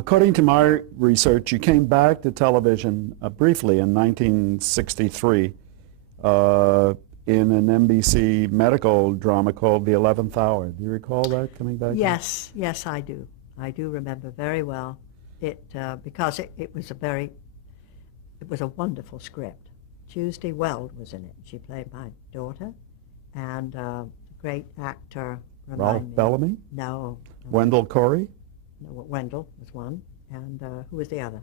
According to my research, you came back to television briefly in 1963 in an NBC medical drama called The 11th Hour. Do you recall that, coming back? Yes, yes, I do. I do remember very well it because it was a wonderful script. Tuesday Weld was in it. She played my daughter, and the great actor. Ralph Bellamy? No. Wendell Corey? No, Wendell was one, and who was the other?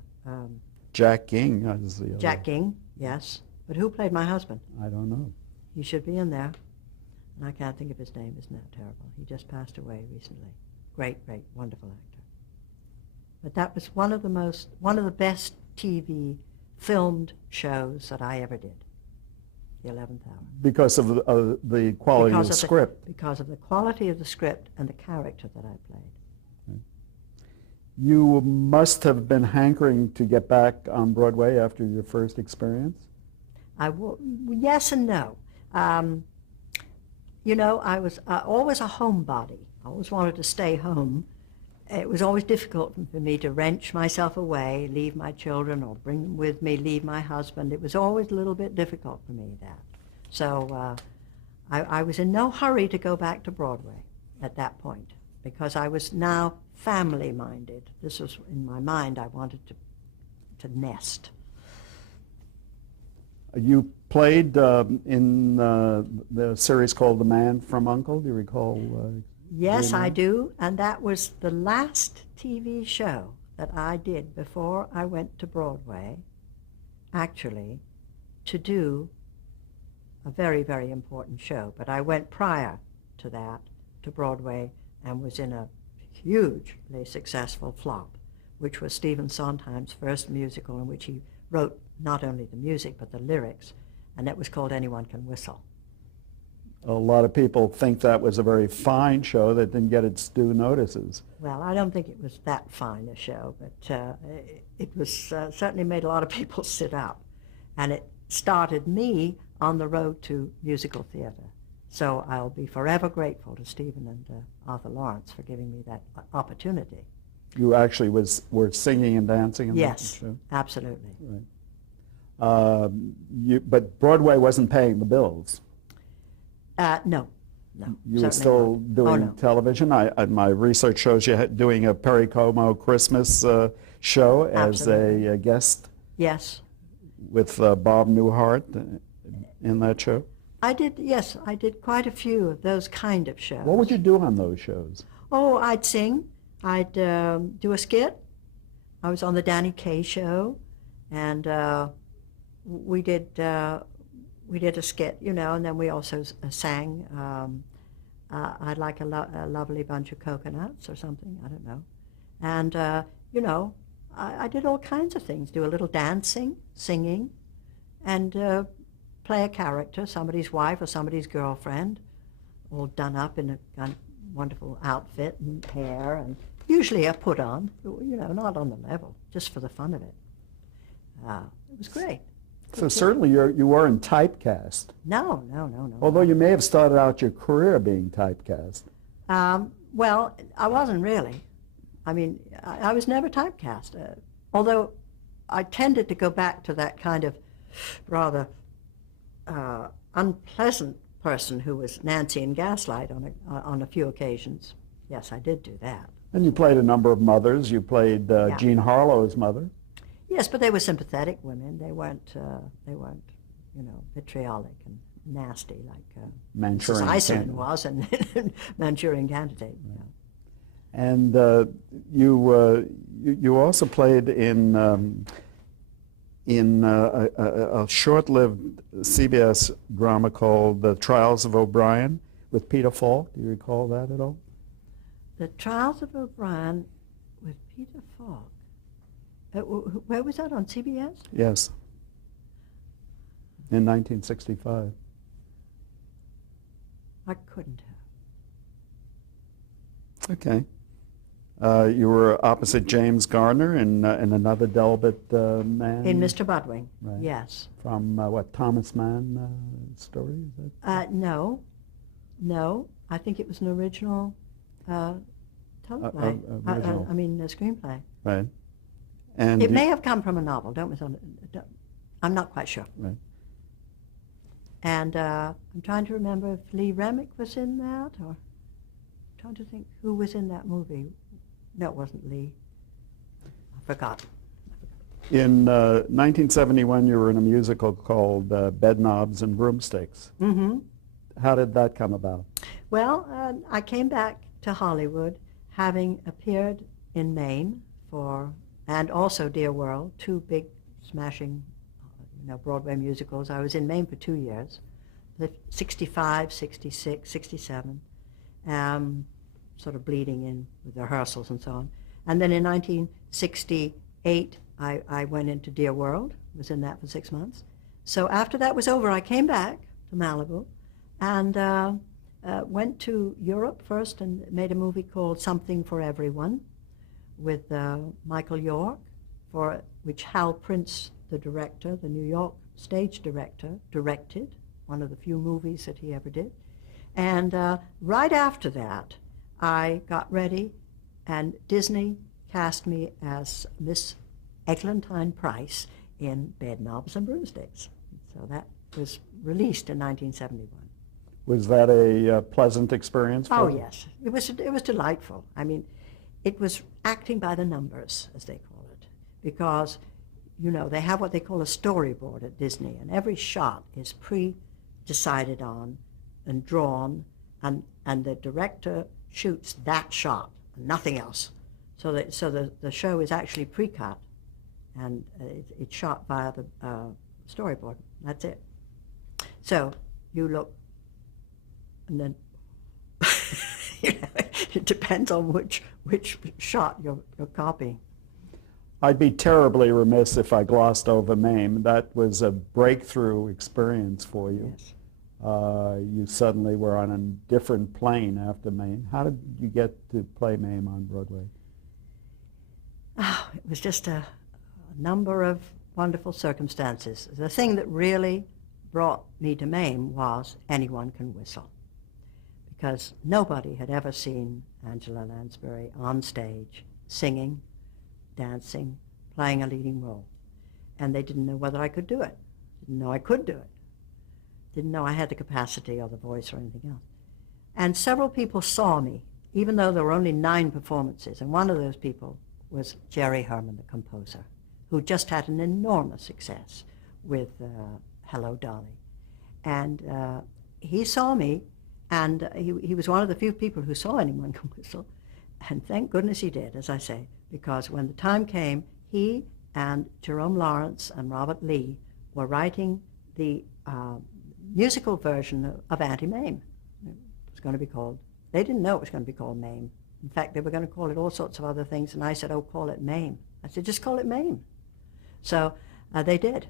Jack Ging was the other. Jack Ging, yes. But who played my husband? I don't know. He should be in there. And I can't think of his name. Isn't that terrible? He just passed away recently. Great, great, wonderful actor. But that was one of the best TV filmed shows that I ever did. The 11th Hour. Because of the quality of the script. Because of the quality of the script and the character that I played. You must have been hankering to get back on Broadway after your first experience? Yes and no. You know, I was always a homebody. I always wanted to stay home. It was always difficult for me to wrench myself away, leave my children or bring them with me, leave my husband. It was always a little bit difficult for me, that. So I was in no hurry to go back to Broadway at that point because I was now family-minded. This was in my mind. I wanted to nest. You played in the series called The Man from U.N.C.L.E. Do you recall? Yes, I do, and that was the last TV show that I did before I went to Broadway, actually, to do a very, very important show. But I went prior to that to Broadway and was in a hugely successful flop, which was Stephen Sondheim's first musical in which he wrote not only the music but the lyrics, and that was called Anyone Can Whistle. A lot of people think that was a very fine show that didn't get its due notices. Well, I don't think it was that fine a show, but it was certainly made a lot of people sit up. And it started me on the road to musical theater. So I'll be forever grateful to Stephen and Arthur Lawrence for giving me that opportunity. You actually were singing and dancing in that show? Yes, absolutely. Right. But Broadway wasn't paying the bills. No. You were still doing television. My research shows you doing a Perry Como Christmas show as a guest. Yes. With Bob Newhart in that show. I did. Yes, I did quite a few of those kind of shows. What would you do on those shows? Oh, I'd sing. I'd do a skit. I was on the Danny Kaye show, and we did a skit, you know, and then we also sang I'd Like a Lovely Bunch of Coconuts or something, I don't know. And, you know, I did all kinds of things, do a little dancing, singing, and play a character, somebody's wife or somebody's girlfriend, all done up in a wonderful outfit and hair, and usually a put on, you know, not on the level, just for the fun of it. It was great. So certainly you weren't typecast. No. Although you may have started out your career being typecast. Well, I wasn't really. I mean, I was never typecast. Although I tended to go back to that kind of rather unpleasant person who was Nancy in Gaslight on a few occasions. Yes, I did do that. And you played a number of mothers. You played Jean Harlow's mother. Yes, but they were sympathetic women. They weren't, you know, vitriolic and nasty like Manchurian Candidate was, and Manchurian Candidate. Right. Yeah. And you also played in a short-lived CBS drama called The Trials of O'Brien with Peter Falk. Do you recall that at all? The Trials of O'Brien with Peter Falk. Where was that, on CBS? Yes, in 1965. I couldn't have. Okay. You were opposite James Garner in Another Delbert Man? In Mr. Budwing, right. Yes. From what, Thomas Mann story? Is that? No. I think it was an original teleplay. Original. I mean, a screenplay. Right. And It may have come from a novel. I'm not quite sure. Right. And I'm trying to remember if Lee Remick was in that, or I'm trying to think who was in that movie. No, it wasn't Lee. I forgot. In 1971, you were in a musical called Bedknobs and Broomsticks. Mm-hmm. How did that come about? Well, I came back to Hollywood having appeared in Maine and also Dear World, two big smashing Broadway musicals. I was in Maine for 2 years, 65, 66, 67, sort of bleeding in with rehearsals and so on. And then in 1968, I went into Dear World, was in that for 6 months. So after that was over, I came back to Malibu and went to Europe first and made a movie called Something for Everyone with Michael York, for which Hal Prince, the director, the New York stage director, directed, one of the few movies that he ever did. And right after that, I got ready, and Disney cast me as Miss Eglantine Price in Bedknobs and Broomsticks. So that was released in 1971. Was that a pleasant experience for you? Yes. It was delightful. I mean, it was acting by the numbers, as they call it, because, they have what they call a storyboard at Disney, and every shot is pre-decided on and drawn, and the director shoots that shot, and nothing else. So the show is actually pre-cut, and it's shot via the storyboard. That's it. So you look, and then it depends on which shot you're copying. I'd be terribly remiss if I glossed over Mame. That was a breakthrough experience for you. Yes. You suddenly were on a different plane after Mame. How did you get to play Mame on Broadway? Oh, it was just a number of wonderful circumstances. The thing that really brought me to Mame was Anyone Can Whistle, because nobody had ever seen Angela Lansbury on stage singing, dancing, playing a leading role. And they didn't know whether I could do it. Didn't know I could do it. Didn't know I had the capacity or the voice or anything else. And several people saw me, even though there were only 9 performances. And one of those people was Jerry Herman, the composer, who just had an enormous success with Hello, Dolly. And he saw me, and he was one of the few people who saw Anyone Can Whistle. And thank goodness he did, as I say, because when the time came, he and Jerome Lawrence and Robert Lee were writing the musical version of Auntie Mame. It was going to be called, they didn't know it was going to be called Mame. In fact, they were going to call it all sorts of other things, and I said, oh, call it Mame. I said, just call it Mame. So they did.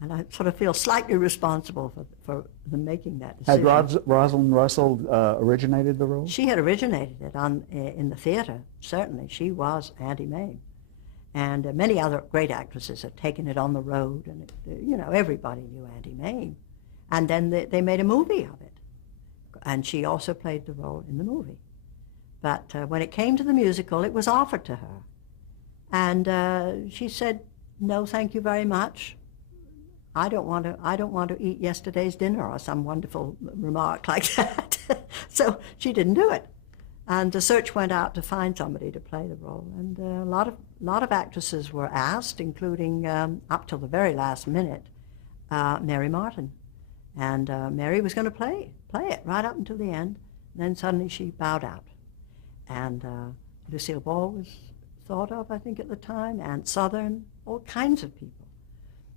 And I sort of feel slightly responsible for them making that decision. Had Rosalind Russell originated the role? She had originated it in the theater, certainly. She was Auntie Mame. And many other great actresses had taken it on the road, and everybody knew Auntie Mame. And then they made a movie of it. And she also played the role in the movie. But when it came to the musical, it was offered to her. And she said, no, thank you very much. I don't want to eat yesterday's dinner, or some wonderful remark like that. So she didn't do it. And the search went out to find somebody to play the role. And a lot of actresses were asked, including up till the very last minute, Mary Martin. And Mary was going to play it right up until the end. And then suddenly she bowed out. And Lucille Ball was thought of, I think, at the time, and Southern, all kinds of people.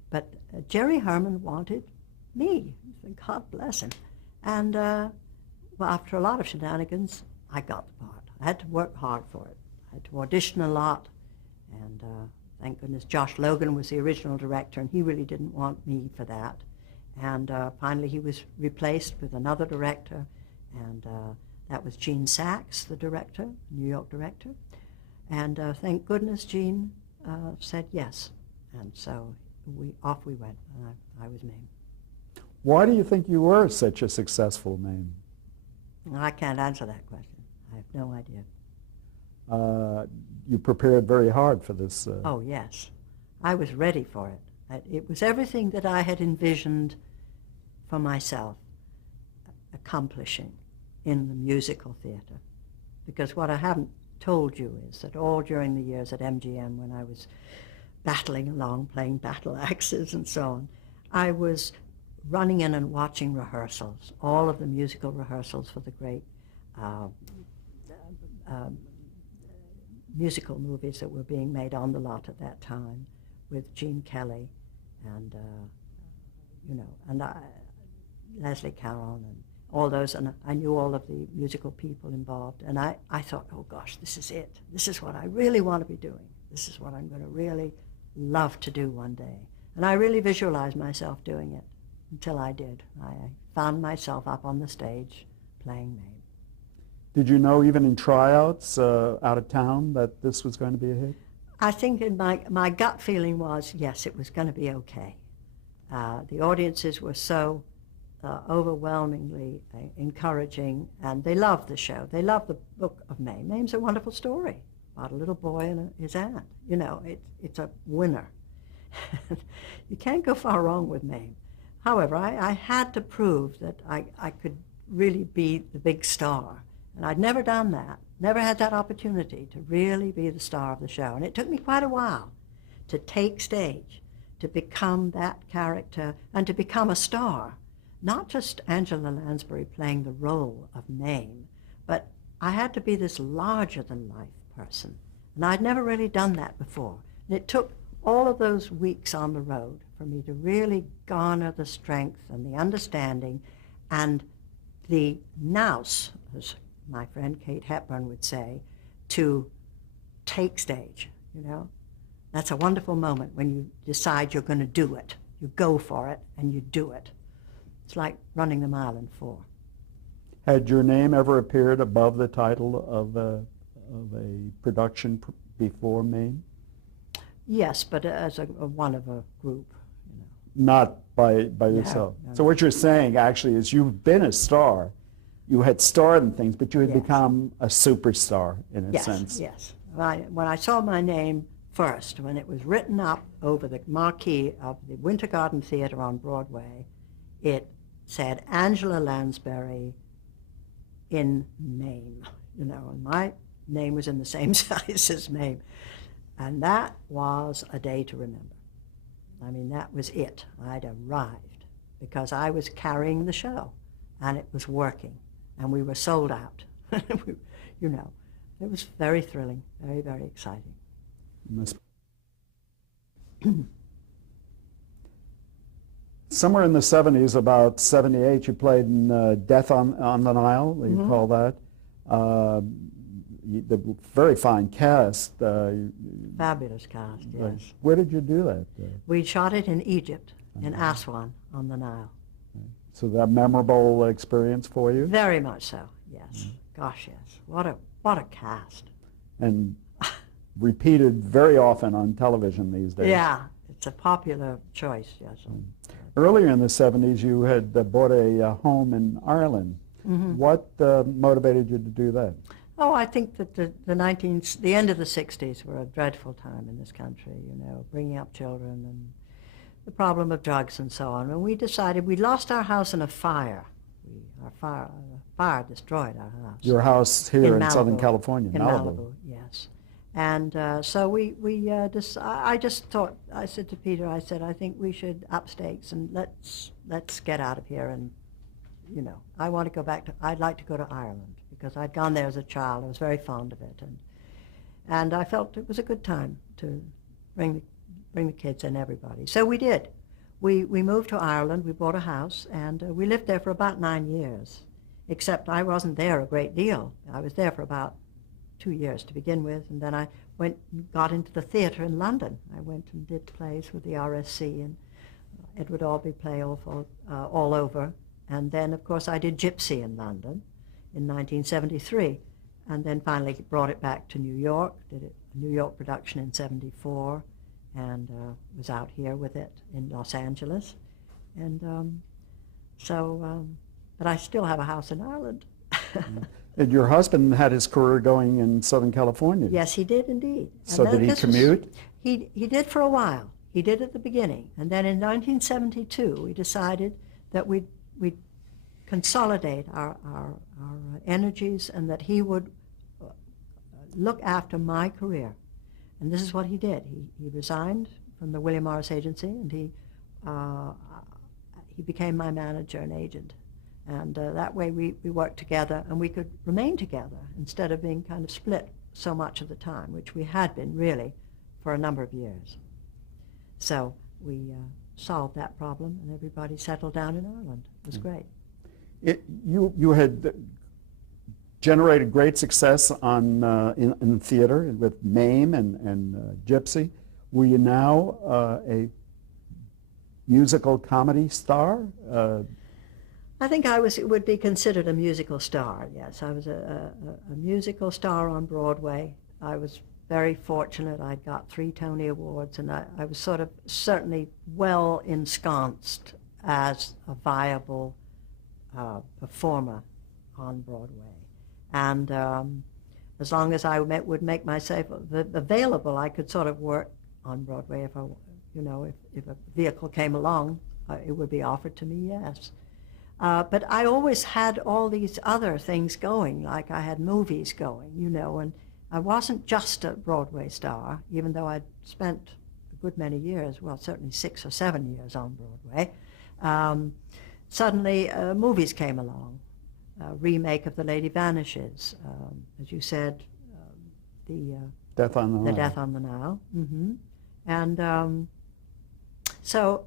But Jerry Herman wanted me. God bless him. And well, after a lot of shenanigans, I got the part. I had to work hard for it. I had to audition a lot. And thank goodness Josh Logan was the original director, and he really didn't want me for that. And finally he was replaced with another director, and that was Gene Sachs, the director, New York director. And thank goodness Gene said yes. And so off we went, and I was Mame. Why do you think you were such a successful Mame? I can't answer that question. I have no idea. you prepared very hard for this. Oh, yes. I was ready for it. It was everything that I had envisioned for myself accomplishing in the musical theater. Because what I haven't told you is that all during the years at MGM, when I was battling along, playing battle axes and so on, I was running in and watching rehearsals, all of the musical rehearsals for the great musical movies that were being made on the lot at that time with Gene Kelly and, Leslie Caron and all those, and I knew all of the musical people involved, and I thought, oh gosh, this is it. This is what I really want to be doing. This is what I'm going to really love to do one day. And I really visualized myself doing it until I did. I found myself up on the stage playing Mame. Did you know even in tryouts out of town that this was going to be a hit? I think in my gut feeling was, yes, it was going to be okay. The audiences were so overwhelmingly encouraging, and they loved the show. They loved the book of Mame. Mame's a wonderful story about a little boy and his aunt. You know, it's a winner. You can't go far wrong with Mame. However, I had to prove that I could really be the big star. And I'd never done that, never had that opportunity to really be the star of the show. And it took me quite a while to take stage, to become that character, and to become a star. Not just Angela Lansbury playing the role of Mame, but I had to be this larger-than-life person. And I'd never really done that before. And it took all of those weeks on the road for me to really garner the strength and the understanding and the nous, as my friend Kate Hepburn would say, to take stage, you know. That's a wonderful moment when you decide you're going to do it. You go for it and you do it. It's like running the mile in 4. Had your name ever appeared above the title of a production before Mame? Yes, but as one of a group, you know. Not by yourself. No. So what you're saying actually is you've been a star. You had starred in things, but you had become a superstar in a sense. Yes. When I saw my name first, when it was written up over the marquee of the Winter Garden Theater on Broadway, it said Angela Lansbury in Mame, you know, and my name was in the same size as Mame. And that was a day to remember. I mean, that was it. I'd arrived because I was carrying the show and it was working and we were sold out. You know, it was very thrilling, very, very exciting. Somewhere in the 70s, about 78, you played in Death on the Nile, you call that. The very fine cast. Fabulous cast, yes. Where did you do that? We shot it in Egypt, in Aswan, on the Nile. So that memorable experience for you? Very much so, yes. Gosh, yes. What a cast. And repeated very often on television these days. Yeah, it's a popular choice, yes. Earlier in the 70s, you had bought a home in Ireland. What motivated you to do that? Oh, I think that the end of the 60s were a dreadful time in this country, you know, bringing up children and the problem of drugs and so on. And we decided we lost our house in a fire. A fire destroyed our house. Your house here in Southern California, in Malibu, yes. And so I just thought, I said to Peter, I said, I think we should up stakes and let's get out of here. And, you know, I'd like to go to Ireland because I'd gone there as a child. I was very fond of it. And I felt it was a good time to bring the kids and everybody. So we did. We moved to Ireland, we bought a house, and we lived there for about 9 years, except I wasn't there a great deal. I was there for about 2 years to begin with, and then I got into the theatre in London. I went and did plays with the RSC and Edward Albee play all over. And then, of course, I did Gypsy in London in 1973, and then finally brought it back to New York, did a New York production in 74, and was out here with it in Los Angeles. And but I still have a house in Ireland. And your husband had his career going in Southern California. Yes, he did indeed. So did he commute? He did for a while. He did at the beginning. And then in 1972, we decided that we'd consolidate our energies and that he would look after my career. And this is what he did. He resigned from the William Morris Agency, and he became my manager and agent. And that way we worked together, and we could remain together instead of being kind of split so much of the time, which we had been really for a number of years. So we solved that problem, and everybody settled down in Ireland. It was great. You had generated great success in theater with Mame and Gypsy. Were you now a musical comedy star? I think would be considered a musical star, yes. I was a musical star on Broadway. I was very fortunate. I got 3 Tony Awards, and I was sort of certainly well ensconced as a viable performer on Broadway. And as long as I would make myself available, I could sort of work on Broadway if if a vehicle came along, it would be offered to me, yes. But I always had all these other things going, like I had movies going, and I wasn't just a Broadway star, even though I'd spent a good many years, well, certainly 6 or 7 years on Broadway. Suddenly, movies came along, a remake of The Lady Vanishes, as you said, the Death on the Nile. The Death on the Nile. Mm-hmm. And so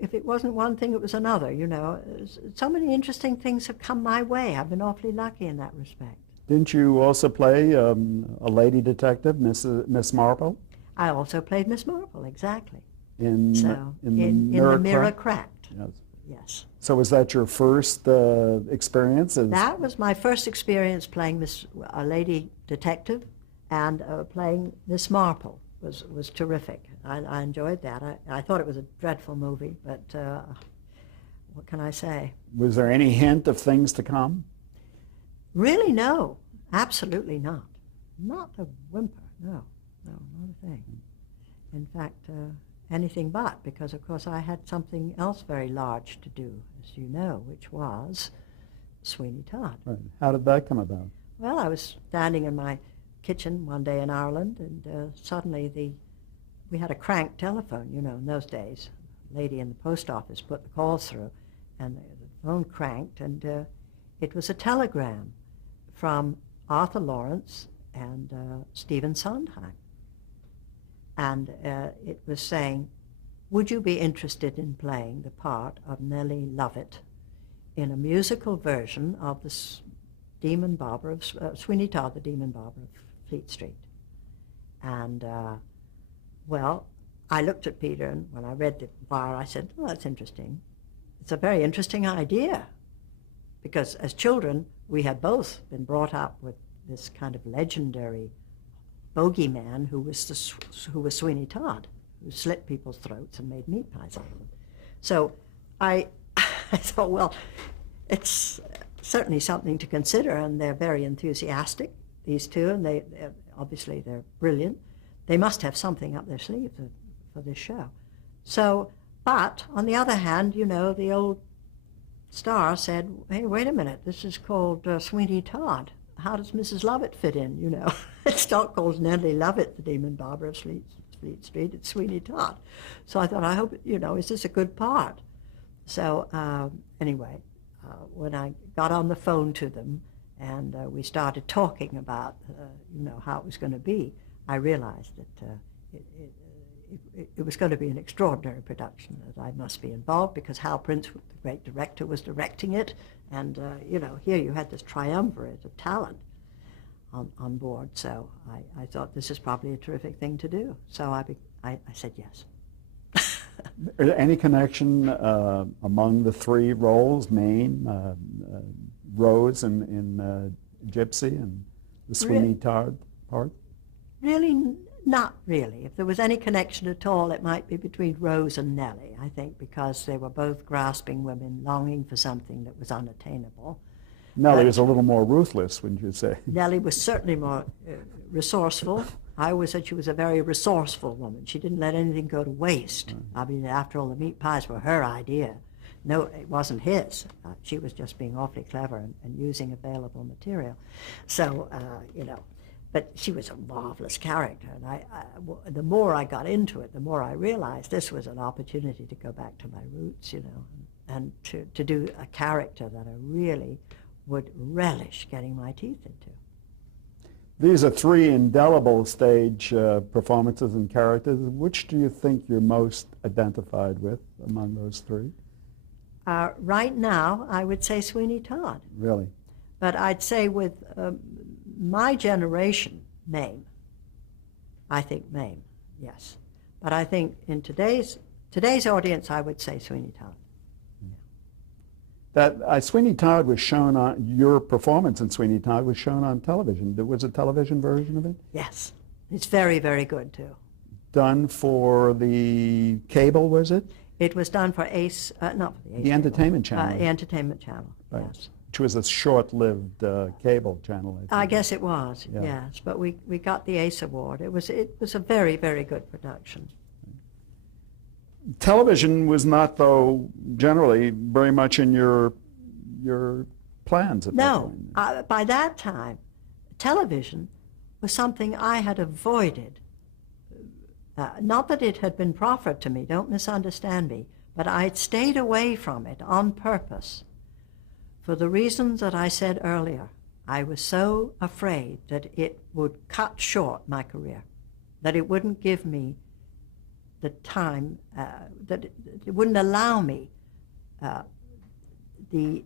if it wasn't one thing, it was another, So many interesting things have come my way. I've been awfully lucky in that respect. Didn't you also play a lady detective, Miss Marple? I also played Miss Marple, exactly. In The Mirror Cracked. Yes. Yes. So was that your first experience? That was my first experience playing a lady detective, and playing Miss Marple was terrific. I enjoyed that. I thought it was a dreadful movie, but what can I say? Was there any hint of things to come? Really, no. Absolutely not. Not a whimper. No, not a thing. In fact, anything but, because of course I had something else very large to do, as you know, which was Sweeney Todd. Right. How did that come about? Well, I was standing in my kitchen one day in Ireland, and suddenly we had a crank telephone, in those days. A lady in the post office put the calls through, and the phone cranked, and it was a telegram from Arthur Lawrence and Stephen Sondheim. And it was saying, would you be interested in playing the part of Nellie Lovett in a musical version of the Demon Barber of Sweeney Todd, the Demon Barber of Fleet Street? And well, I looked at Peter, and when I read the wire, I said, well, that's interesting. It's a very interesting idea, because as children, we had both been brought up with this kind of legendary bogeyman who was Sweeney Todd, who slit people's throats and made meat pies out of them. So I thought, well, it's certainly something to consider, and they're very enthusiastic, these two, and obviously they're brilliant. They must have something up their sleeve for this show. So, but on the other hand, the old star said, hey, wait a minute, this is called Sweeney Todd. How does Mrs. Lovett fit in, It's not called Nellie Lovett, the Demon Barber of Fleet Street, it's Sweeney Todd. So I thought, I hope, is this a good part? So anyway, when I got on the phone to them and we started talking about, how it was going to be, I realized that it was going to be an extraordinary production, that I must be involved, because Hal Prince, the great director, was directing it, and here you had this triumvirate of talent on board. So I thought this is probably a terrific thing to do. So I said yes. Any connection among the 3 roles, Mame, Rose in Gypsy, and the Sweeney Todd part? Really, not really. If there was any connection at all, it might be between Rose and Nellie, I think, because they were both grasping women longing for something that was unattainable. Nellie was a little more ruthless, wouldn't you say? Nellie was certainly more resourceful. I always said she was a very resourceful woman. She didn't let anything go to waste. I mean, after all, the meat pies were her idea. No, it wasn't his. She was just being awfully clever and using available material. So, but she was a marvelous character. And the more I got into it, the more I realized this was an opportunity to go back to my roots, and to do a character that I really would relish getting my teeth into. These are three indelible stage performances and characters. Which do you think you're most identified with among those three? Right now, I would say Sweeney Todd. Really? But I'd say with my generation, Mame. I think Mame, yes. But I think in today's audience, I would say Sweeney Todd. That Sweeney Todd was shown on, your performance in Sweeney Todd was shown on television. There was a television version of it? Yes. It's very, very good, too. Done for the cable, was it? It was done for Ace, not for the Ace. The Entertainment Channel. Entertainment Channel, Right. yes. Which was a short-lived cable channel, I think. I guess it was, Yeah. yes. But we got the Ace Award. It was a very, very good production. Television was not, though, generally very much in your plans at that No, point. by that time, television was something I had avoided. Not that it had been proffered to me, don't misunderstand me, but I'd stayed away from it on purpose for the reasons that I said earlier. I was so afraid that it would cut short my career, that it wouldn't give me the time, that it wouldn't allow me the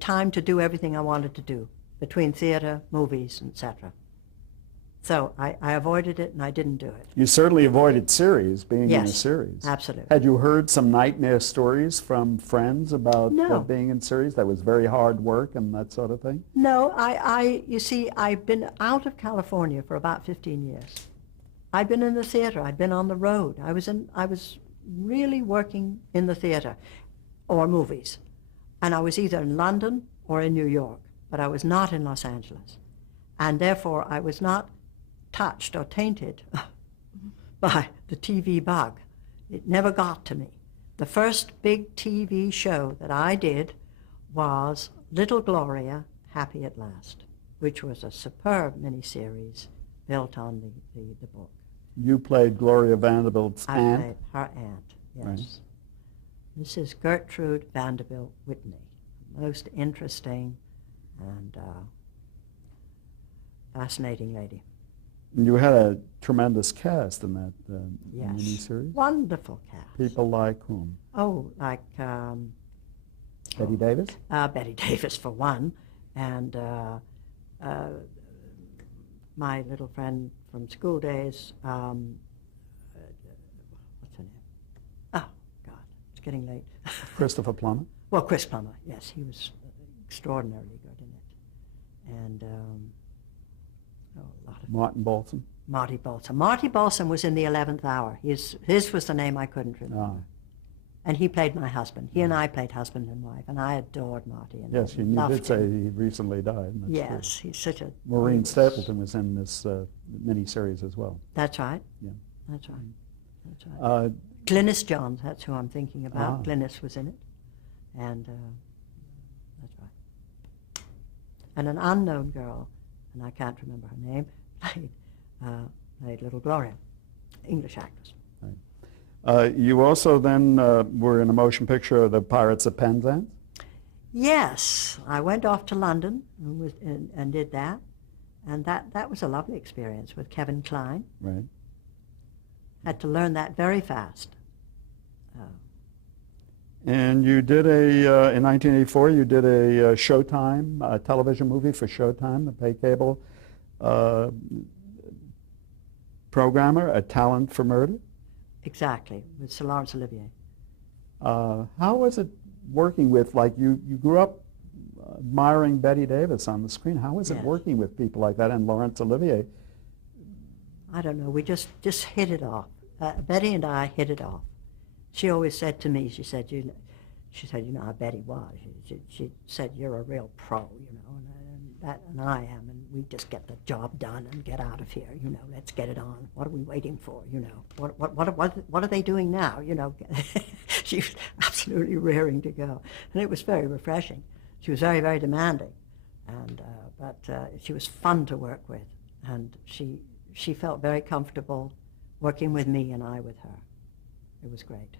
time to do everything I wanted to do between theater, movies, etc. So I avoided it and I didn't do it. You certainly avoided series, being in a Yes, series. absolutely. Had you heard some nightmare stories from friends about No. being in series that was very hard work and that sort of thing? No, you see, I've been out of California for about 15 years. I'd been in the theater, I'd been on the road. I was really working in the theater or movies. And I was either in London or in New York, but I was not in Los Angeles. And therefore, I was not touched or tainted by the TV bug. It never got to me. The first big TV show that I did was Little Gloria, Happy at Last, which was a superb miniseries built on the book. You played Gloria Vanderbilt's I aunt? played her aunt, yes. Right. This is Gertrude Vanderbilt Whitney, most interesting and fascinating lady. And you had a tremendous cast in that Yes. miniseries? Wonderful cast. People like whom? Oh, like Betty Davis? Betty Davis for one, and my little friend from school days, what's her name? Oh, God, it's getting late. Christopher Plummer? Well, Chris Plummer, yes, he was extraordinarily good in it. And a lot of Martin Balsam? Marty Balsam. Marty Balsam was in the 11th Hour. His was the name I couldn't remember. And he played my husband. He and I played husband and wife, and I adored Marty. And Yes, you loved did say him. he recently died. That's Yes, true. he's such a... Maureen Stapleton was in this miniseries as well. That's right. Yeah. That's right. That's right. Glynis Johns, that's who I'm thinking about. Glynis was in it. And that's right. And an unknown girl, and I can't remember her name, played Little Gloria, English actress. You also then were in a motion picture of The Pirates of Penzance? Yes, I went off to London and did that. And that was a lovely experience with Kevin Kline. Right. Had to learn that very fast. And you did in 1984, you did a Showtime, television movie for Showtime, the pay cable programmer, A Talent for Murder. Exactly, with Sir Laurence Olivier. How was it working with, like, you grew up admiring Betty Davis on the screen. How was it Yes. working with people like that and Laurence Olivier? I don't know, we just hit it off. Betty and I hit it off. She always said to me, she said, she said, you know, I bet he was. She said, you're a real pro, you know, and I am, and we just get the job done and get out of here, you know, let's get it on. What are we waiting for, you know? What are they doing now, you know? She was absolutely raring to go, and it was very refreshing. She was very, very demanding, and but she was fun to work with, and she felt very comfortable working with me and I with her. It was great.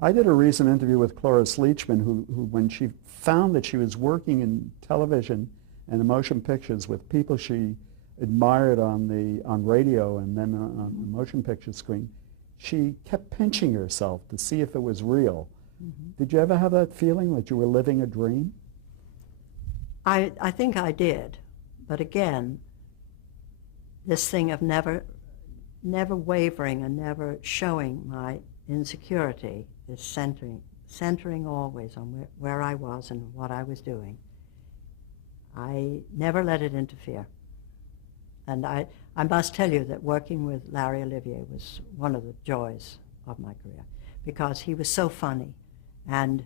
I did a recent interview with Cloris Leachman, who when she found that she was working in television and in motion pictures with people she admired on radio and then on the motion picture screen, she kept pinching herself to see if it was real. Mm-hmm. Did you ever have that feeling like you were living a dream? I think I did, but again, this thing of never wavering and never showing my insecurity is centering always on where I was and what I was doing. I never let it interfere. And I must tell you that working with Larry Olivier was one of the joys of my career, because he was so funny, and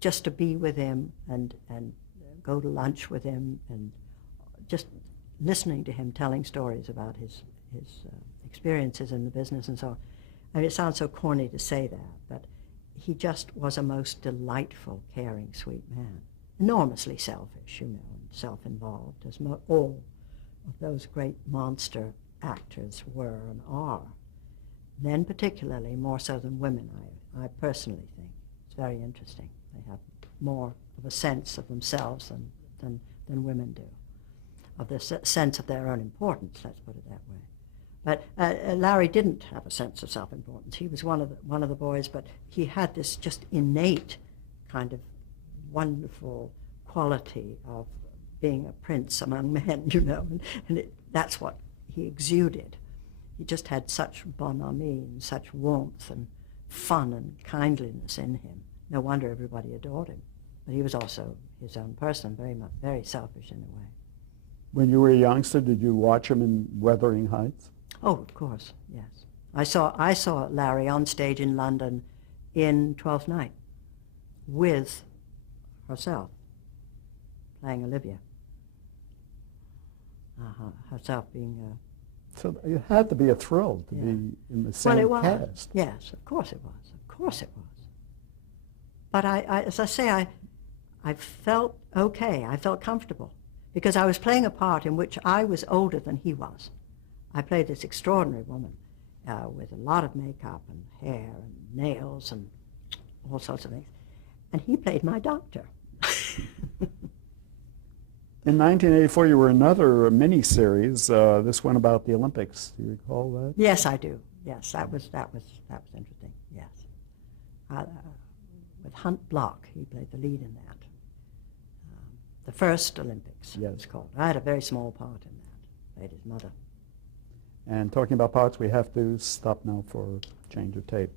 just to be with him and go to lunch with him and just listening to him telling stories about his experiences in the business and so on. I mean, it sounds so corny to say that, but he just was a most delightful, caring, sweet man. Enormously selfish, you know, and self-involved, as all of those great monster actors were and are. Men particularly, more so than women, I personally think. It's very interesting. They have more of a sense of themselves than women do, of the sense of their own importance, let's put it that way. But Larry didn't have a sense of self-importance. He was one of the boys, but he had this just innate kind of wonderful quality of being a prince among men, you know, and that's what he exuded. He just had such bonhomie and such warmth and fun and kindliness in him. No wonder everybody adored him. But he was also his own person, very selfish in a way. When you were a youngster, did you watch him in Wuthering Heights? Oh, of course, yes. I saw Larry on stage in London in Twelfth Night with herself, playing Olivia. Herself being So it had to be a thrill to be in the same cast. Yes, of course it was. Of course it was. But as I say, I felt okay. I felt comfortable because I was playing a part in which I was older than he was. I played this extraordinary woman with a lot of makeup and hair and nails and all sorts of things. And he played my doctor. In 1984, you were another mini-series, this one about the Olympics. Do you recall that? Yes, I do. Yes, that was interesting, yes. With Hunt Block, he played the lead in that. The first Olympics, it was called. I had a very small part in that, played his mother. And talking about parts, we have to stop now for change of tape.